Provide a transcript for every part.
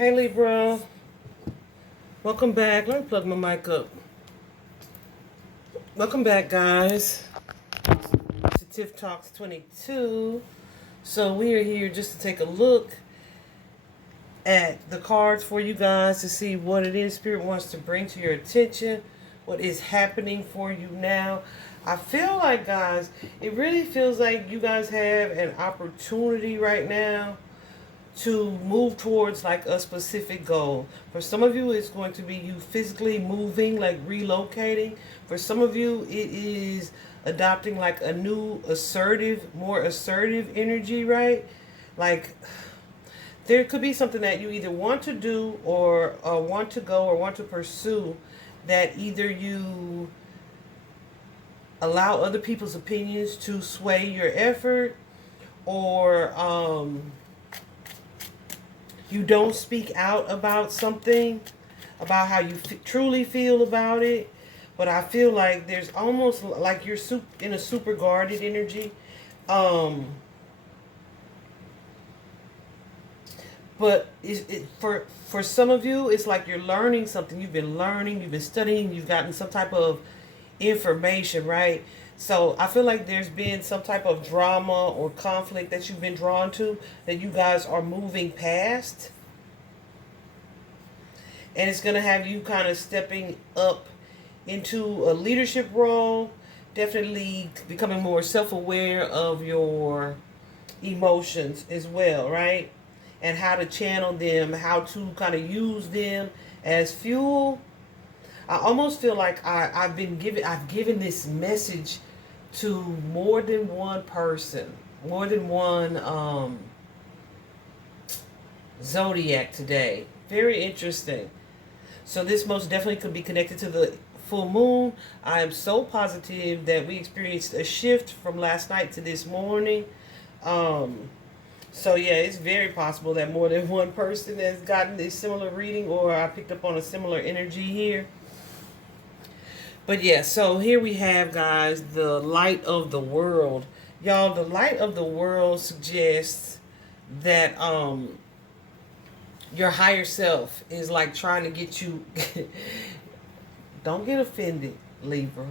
Hey Libra, welcome back. Let me plug my mic up. Welcome back, guys, to Tiff Talks 22. So we are here just to take a look at the cards for you guys to see what it is Spirit wants to bring to your attention, what is happening for you now. I feel like, guys, it really feels like you guys have an opportunity right now to move towards like a specific goal. For some of you, it's going to be you physically moving, like relocating. For some of you, it is adopting like a new more assertive energy, right? Like there could be something that you either want to do or want to go or want to pursue that either you allow other people's opinions to sway your effort, or you don't speak out about something, about how you truly feel about it. But I feel like there's almost like you're in a super guarded energy. But for some of you, it's like you're learning something. You've been learning, you've been studying, you've gotten some type of information, right? So I feel like there's been some type of drama or conflict that you've been drawn to that you guys are moving past. And it's going to have you kind of stepping up into a leadership role, definitely becoming more self-aware of your emotions as well, right? And how to channel them, how to kind of use them as fuel. I almost feel like I've given this message to more than one person, more than one zodiac today. Very interesting. So this most definitely could be connected to the full moon. I am so positive that we experienced a shift from last night to this morning. So yeah, it's very possible that more than one person has gotten a similar reading, or I picked up on a similar energy here. But yeah, so here we have, guys, the light of the world. Y'all, the light of the world suggests that your higher self is like trying to get you don't get offended, Libra.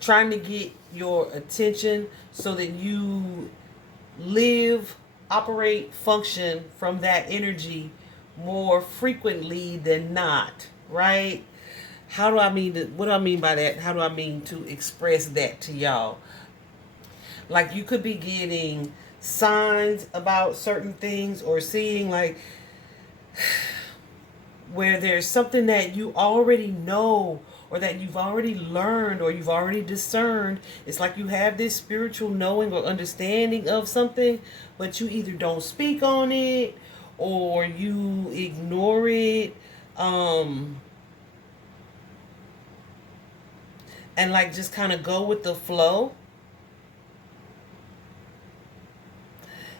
Trying to get your attention so that you live, operate, function from that energy more frequently than not, right? How do I mean what do I mean by that? How do I mean to express that to y'all? Like you could be getting signs about certain things, or seeing like where there's something that you already know, or that you've already learned, or you've already discerned. It's like you have this spiritual knowing or understanding of something, but you either don't speak on it or you ignore it. And like just kind of go with the flow.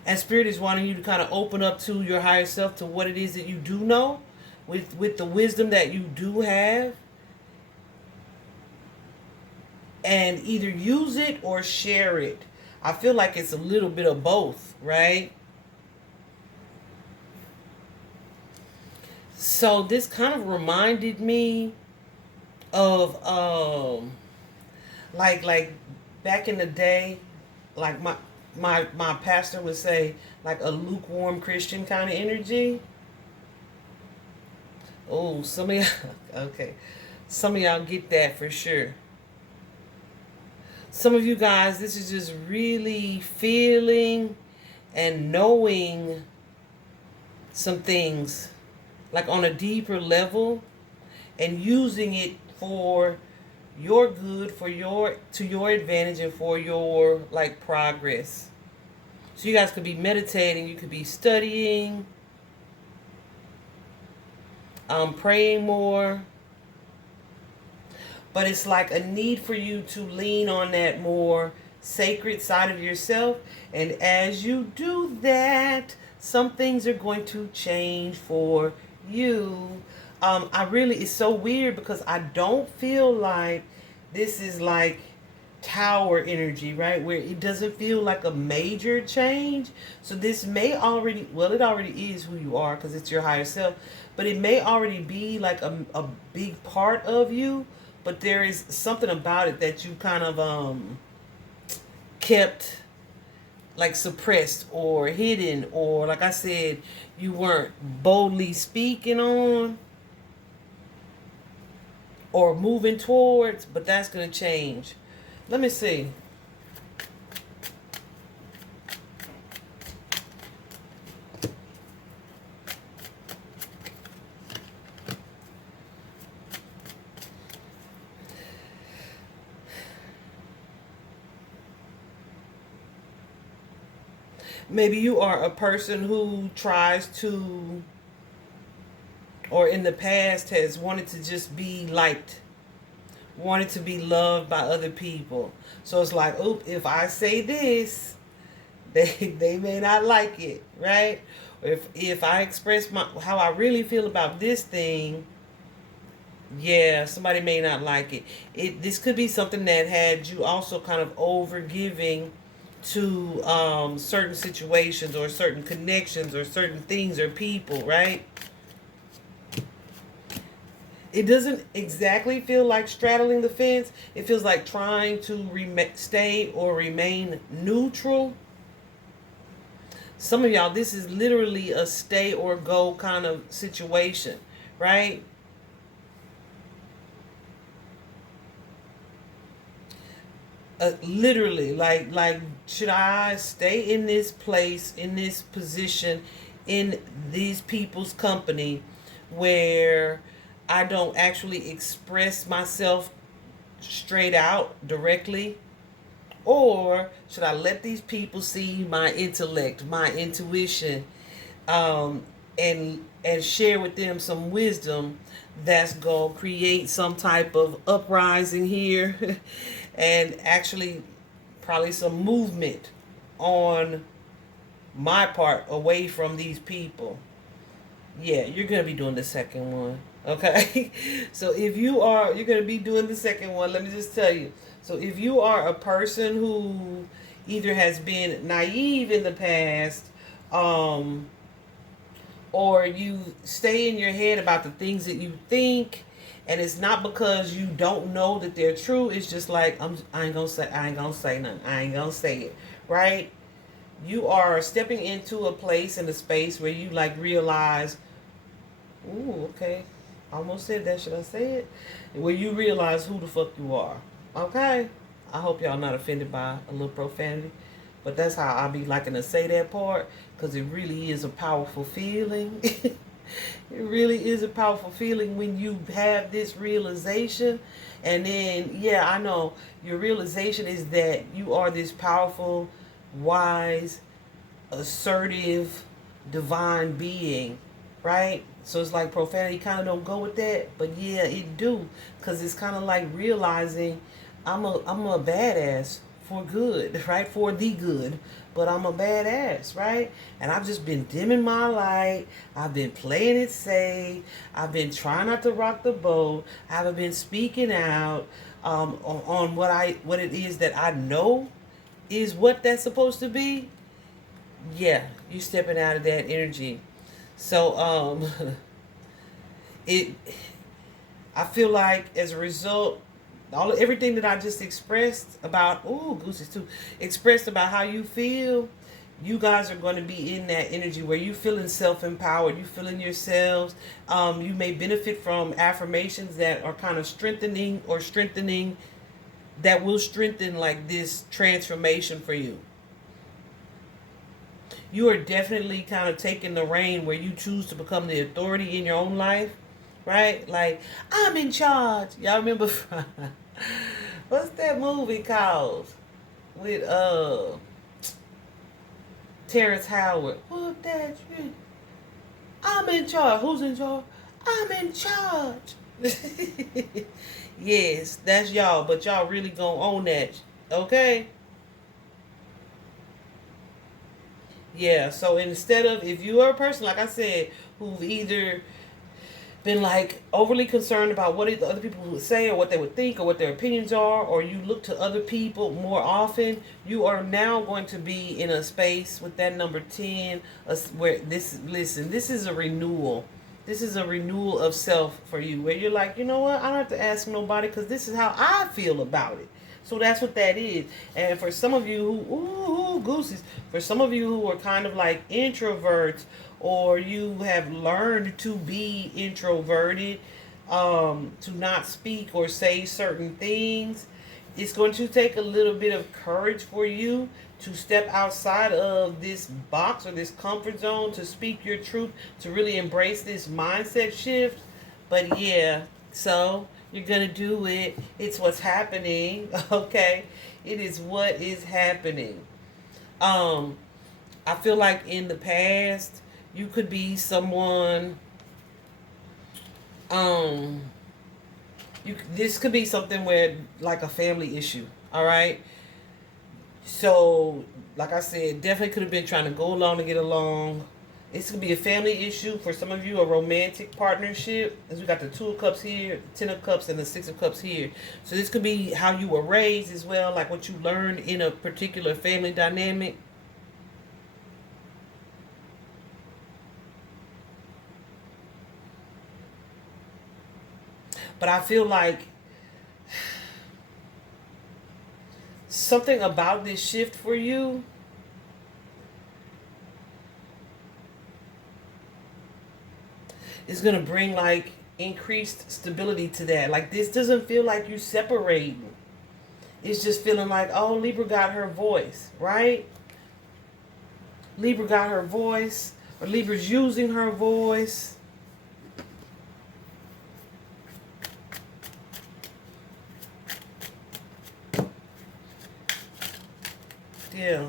And Spirit is wanting you to kind of open up to your higher self, to what it is that you do know, with the wisdom that you do have. And either use it or share it. I feel like it's a little bit of both, right? So this kind of reminded me of like back in the day, like my pastor would say, like a lukewarm Christian kind of energy. Oh, some of y'all okay. Some of y'all get that for sure. Some of you guys, this is just really feeling and knowing some things like on a deeper level, and using it for your good, to your advantage, and for your like progress. So you guys could be meditating, you could be studying, praying more. But it's like a need for you to lean on that more sacred side of yourself. And as you do that, some things are going to change for you. It's so weird because I don't feel like this is like tower energy, right? Where it doesn't feel like a major change. So this may already, well, it already is who you are because it's your higher self, but it may already be like a big part of you, but there is something about it that you kind of kept like suppressed or hidden, or like I said, you weren't boldly speaking on or moving towards, but that's going to change. Let me see. Maybe you are a person who tries to, or in the past has wanted to just be liked, wanted to be loved by other people. So it's like, oop, if I say this, they may not like it, right? Or if I express how I really feel about this thing, yeah, somebody may not like it. This could be something that had you also kind of over giving to certain situations or certain connections or certain things or people, right? It doesn't exactly feel like straddling the fence. It feels like trying to stay or remain neutral. Some of y'all, this is literally a stay or go kind of situation, right? Literally, like should I stay in this place, in this position, in these people's company where I don't actually express myself straight out directly, or should I let these people see my intellect, my intuition, um, and share with them some wisdom that's gonna create some type of uprising here, and actually probably some movement on my part away from these people. Yeah, you're gonna be doing the second one. Okay. So if you're gonna be doing the second one, let me just tell you. So if you are a person who either has been naive in the past, um, or you stay in your head about the things that you think, and it's not because you don't know that they're true. It's just like, I ain't gonna say nothing. I ain't gonna say it, right? You are stepping into a place and a space where you like realize, ooh, okay, almost said that. Should I say it? Where you realize who the fuck you are. Okay. I hope y'all not offended by a little profanity, but that's how I be liking to say that part, because it really is a powerful feeling. It really is a powerful feeling when you have this realization. And then, yeah, I know your realization is that you are this powerful, wise, assertive, divine being, right? So it's like profanity kind of don't go with that, but yeah, it do, because it's kind of like realizing I'm a badass for good, right? For the good, but I'm a badass, right? And I've just been dimming my light. I've been playing it safe. I've been trying not to rock the boat. I haven't been speaking out on what it is that I know is what that's supposed to be. Yeah, you stepping out of that energy. So it I feel like as a result, everything that I just expressed about, ooh, gooses too, expressed about how you feel, you guys are going to be in that energy where you feeling self-empowered, you feeling yourselves. You may benefit from affirmations that are kind of strengthening, that will strengthen like this transformation for you. You are definitely kind of taking the reign where you choose to become the authority in your own life, right? Like, I'm in charge. Y'all remember what's that movie called with Terrence Howard? Who's that? I'm in charge. Who's in charge? I'm in charge. Yes, that's y'all, but y'all really gonna own that, okay? Yeah, so instead of, if you are a person, like I said, who've either been like overly concerned about what the other people would say or what they would think or what their opinions are, or you look to other people more often, you are now going to be in a space with that number 10, where this is a renewal. This is a renewal of self for you, where you're like, you know what, I don't have to ask nobody because this is how I feel about it. So that's what that is. And for some of you who, ooh, goosies, for some of you who are kind of like introverts, or you have learned to be introverted, to not speak or say certain things, it's going to take a little bit of courage for you to step outside of this box or this comfort zone, to speak your truth, to really embrace this mindset shift. But yeah, so you're going to do it. It's what's happening, okay? It is what is happening. I feel like in the past, you could be someone, this could be something where, like a family issue, all right? So, like I said, definitely could have been trying to go along to get along. This could be a family issue. For some of you, a romantic partnership. As we got the 2 of Cups here, 10 of Cups, and the 6 of Cups here. So this could be how you were raised as well, like what you learned in a particular family dynamic. But I feel like something about this shift for you is going to bring like increased stability to that. Like, this doesn't feel like you separating. It's just feeling like, oh, Libra got her voice, right? Libra got her voice, or Libra's using her voice. Yeah.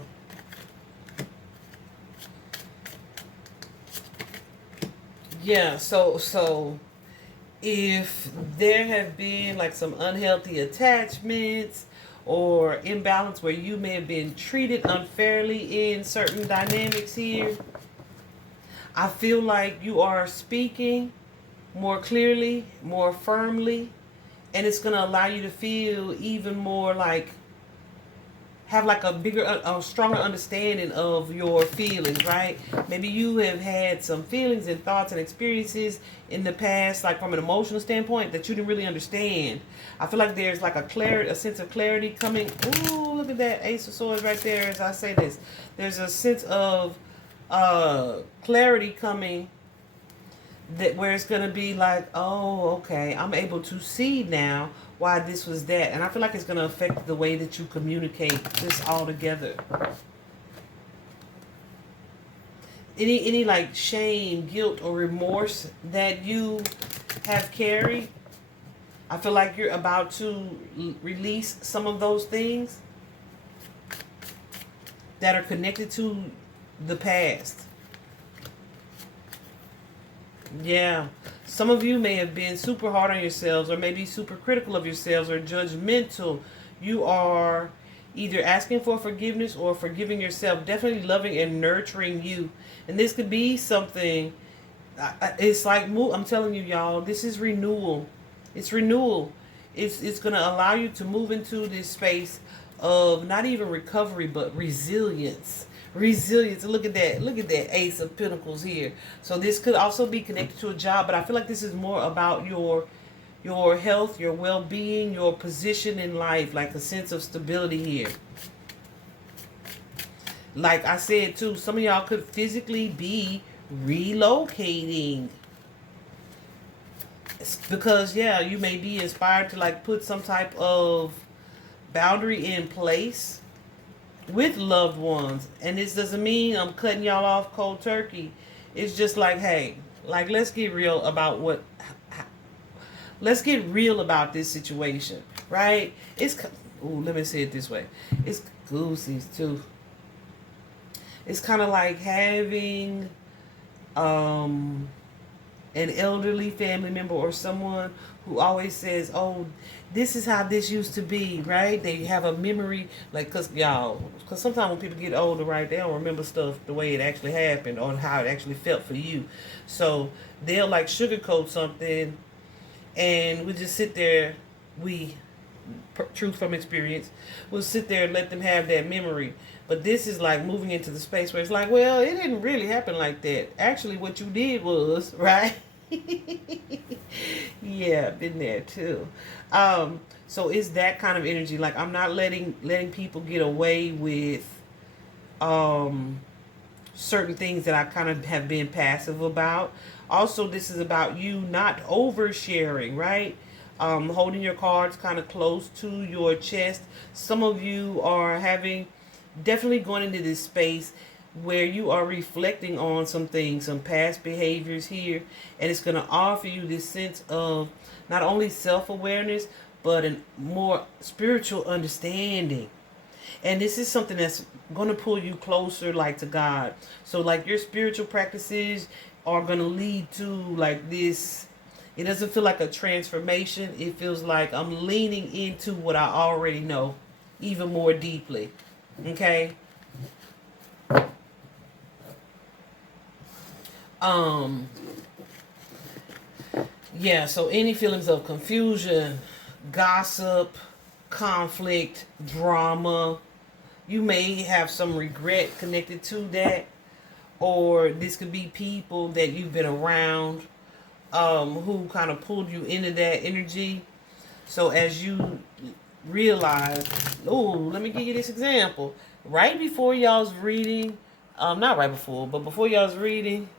Yeah, so if there have been like some unhealthy attachments or imbalance where you may have been treated unfairly in certain dynamics here, I feel like you are speaking more clearly, more firmly, and it's going to allow you to feel even more like, have like a bigger, a stronger understanding of your feelings, right? Maybe you have had some feelings and thoughts and experiences in the past, like from an emotional standpoint, that you didn't really understand. I feel like there's like a sense of clarity coming. Ooh, look at that Ace of Swords right there as I say this. There's a sense of clarity coming, that where it's going to be like, oh, okay, I'm able to see now why this was that. And I feel like it's going to affect the way that you communicate this all together. Any like shame, guilt, or remorse that you have carried, I feel like you're about to release some of those things that are connected to the past. Yeah. Some of you may have been super hard on yourselves, or maybe super critical of yourselves, or judgmental. You are either asking for forgiveness or forgiving yourself. Definitely loving and nurturing you. And this could be something, it's like, I'm telling you, y'all, this is renewal. It's renewal. It's going to allow you to move into this space of not even recovery, but resilience. Resilience. Look at that. Look at that Ace of Pentacles here. So this could also be connected to a job, but I feel like this is more about your health, your well-being, your position in life, like a sense of stability here. Like I said too, some of y'all could physically be relocating. It's because, yeah, you may be inspired to like put some type of boundary in place with loved ones. And this doesn't mean I'm cutting y'all off cold turkey. It's just like, hey, like, let's get real about let's get real about this situation, right? Let me say it this way. It's goosies too. It's kind of like having an elderly family member or someone who always says, oh, this is how this used to be, right? They have a memory, like, because sometimes when people get older, right, they don't remember stuff the way it actually happened or how it actually felt for you. So they'll like sugarcoat something, and we just sit there, truth from experience, we'll sit there and let them have that memory. But this is like moving into the space where it's like, well, it didn't really happen like that. Actually, what you did was, right? Yeah, been there too. So it's that kind of energy. Like, I'm not letting people get away with certain things that I kind of have been passive about. Also, this is about you not oversharing, right? Holding your cards kind of close to your chest. Some of you are definitely going into this space where you are reflecting on some things, some past behaviors here, and it's going to offer you this sense of not only self-awareness, but a more spiritual understanding. And this is something that's going to pull you closer, like, to God. So, like, your spiritual practices are going to lead to, like, this. It doesn't feel like a transformation. It feels like I'm leaning into what I already know even more deeply. Okay? Yeah, so any feelings of confusion, gossip, conflict, drama, you may have some regret connected to that, or this could be people that you've been around who kind of pulled you into that energy. So as you realize, oh, let me give you this example. Right before y'all's reading, not right before, but before y'all's reading,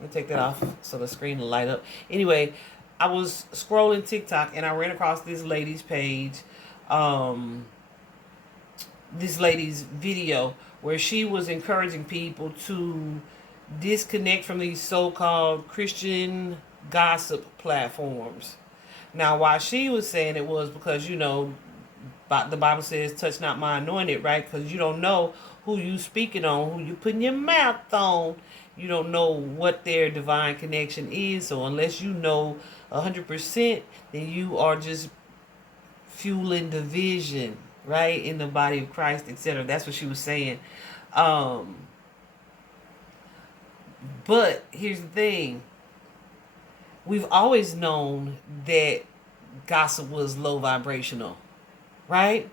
let me take that off so the screen will light up. Anyway, I was scrolling TikTok and I ran across this lady's page, this lady's video where she was encouraging people to disconnect from these so-called Christian gossip platforms. Now, why she was saying it was because, the Bible says, touch not my anointed, right? Because you don't know who you speaking on, who you putting your mouth on. You don't know what their divine connection is. So unless you know 100%, then you are just fueling division, right, in the body of Christ, etc. That's what she was saying. But here's the thing. We've always known that gossip was low vibrational, right?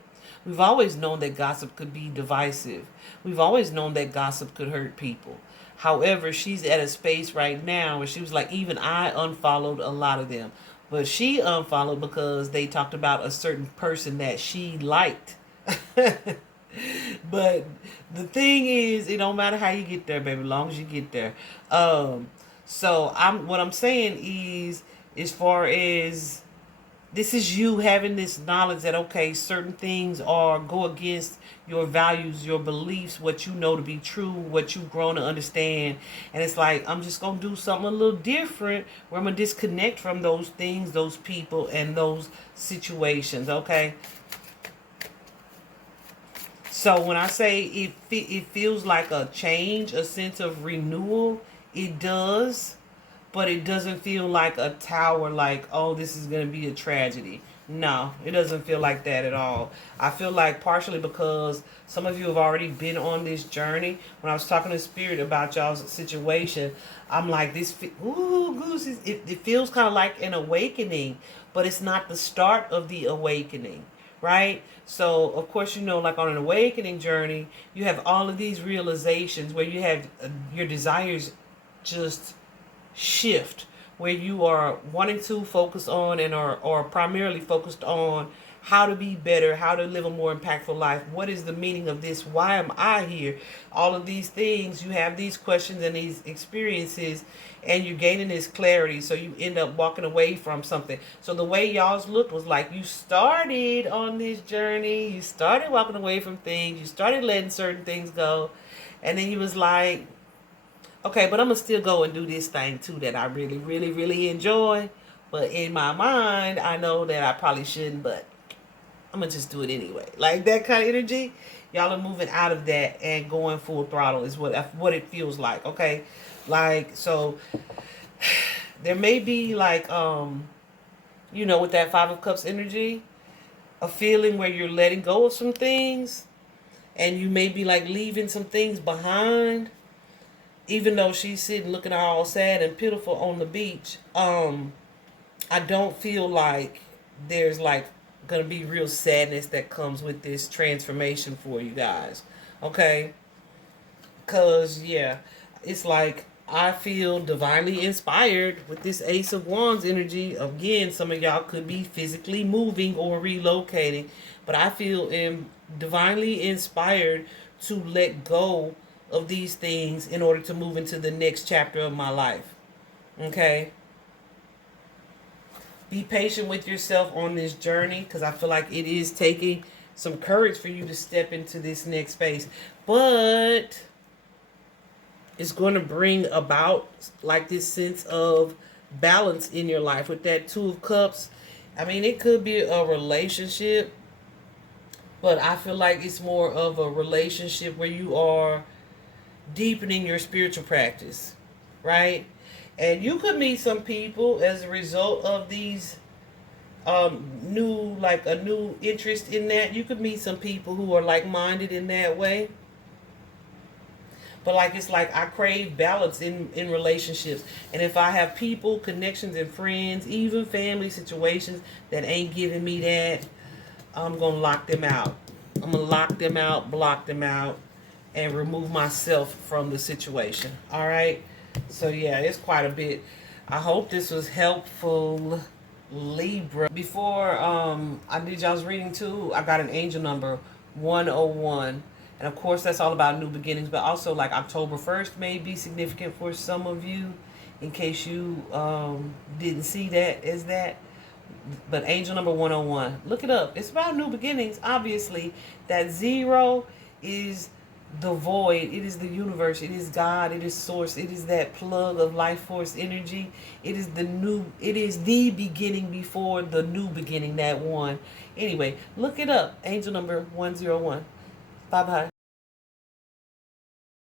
We've always known that gossip could be divisive. We've always known that gossip could hurt people. However, she's at a space right now where she was like, even I unfollowed a lot of them. But she unfollowed because they talked about a certain person that she liked. But the thing is, it don't matter how you get there, baby, as long as you get there. So what I'm saying is, as far as this is you having this knowledge that, okay, certain things go against your values, your beliefs, what you know to be true, what you've grown to understand. And it's like, I'm just going to do something a little different where I'm going to disconnect from those things, those people, and those situations, okay? So when I say it feels like a change, a sense of renewal, it does. But it doesn't feel like a tower, like, oh, this is going to be a tragedy. No, it doesn't feel like that at all. I feel like partially because some of you have already been on this journey. When I was talking to Spirit about y'all's situation, I'm like, it feels kind of like an awakening, but it's not the start of the awakening, right? So, of course, like on an awakening journey, you have all of these realizations where you have your desires just shift, where you are wanting to focus on and are primarily focused on how to be better, how to live a more impactful life. What is the meaning of this? Why am I here? All of these things, you have these questions and these experiences, and you're gaining this clarity, so you end up walking away from something. So the way y'all's looked was like, you started on this journey, you started walking away from things, you started letting certain things go, and then you was like, okay, but I'm going to still go and do this thing too that I really, really, really enjoy. But in my mind, I know that I probably shouldn't, but I'm going to just do it anyway. Like that kind of energy, y'all are moving out of that and going full throttle is what it feels like, okay? Like, so There may be like, you know, with that Five of Cups energy, a feeling where you're letting go of some things, and you may be like leaving some things behind, even though she's sitting looking all sad and pitiful on the beach. I don't feel like there's like gonna be real sadness that comes with this transformation for you guys. Okay? Cause yeah, it's like I feel divinely inspired with this Ace of Wands energy. Again, some of y'all could be physically moving or relocating, but I feel divinely inspired to let go of these things in order to move into the next chapter of my life. Okay? Be patient with yourself on this journey, because I feel like it is taking some courage for you to step into this next phase. But it's going to bring about like this sense of balance in your life with that Two of Cups. I mean, it could be a relationship, but I feel like it's more of a relationship where you are deepening your spiritual practice, right? And you could meet some people as a result of these new, like a new interest in that. You could meet some people who are like-minded in that way. But like, it's like I crave balance in relationships. And if I have people, connections, and friends, even family situations that ain't giving me that, I'm going to lock them out. I'm going to lock them out, block them out, and remove myself from the situation. All right? So yeah, it's quite a bit. I hope this was helpful, Libra. Before I did y'all's reading too, I got an angel number 101. And of course, that's all about new beginnings. But also, like, October 1st may be significant for some of you, in case you didn't see that as that. But angel number 101, look it up. It's about new beginnings, obviously. That 0 is the void. It is the universe. It is God. It is source. It is that plug of life force energy. It is the new. It is the beginning before the new beginning, that one. Anyway, look it up. Angel number 101. Bye-bye.